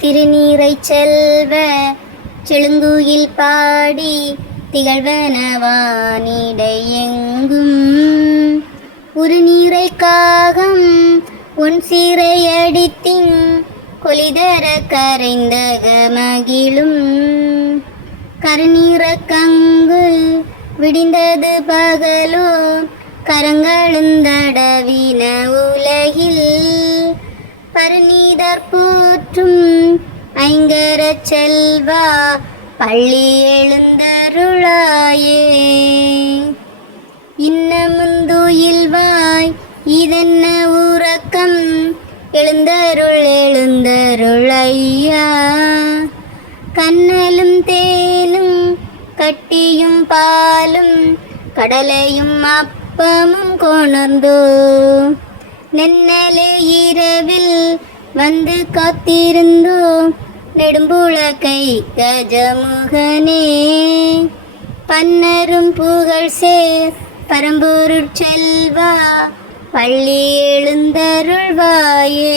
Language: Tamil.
திருநீரை செல்வ செழுங்குயில் பாடி திகழ்வனவானிடை எங்கும் உருநீரை காகம் உன் சீரை அடித்தின் கொலிதர கரைந்தக மகிழும் கருநீர கங்கு விடிந்தது பகலோ கரங்களுந்தடவின உலகில் பரநீதர் போற்றும் ஐங்கர செல்வா பள்ளி எழுந்தருளாயே இன்னமுந்துயில்வாய் இதென்ன உறக்கம் எழுந்தருளையா கண்ணலும் தேனும் கட்டியும் பாலும் கடலையும் அப்பமும் கொணர்ந்தோ நென்னலே இரவில் வந்து காத்திருந்தோ நெடும்புழக்கை கஜமுகனே பன்னரும் புகழ் சேர் பரம்பொருட் செல்வா பள்ளி எழுந்தருள்வாயே.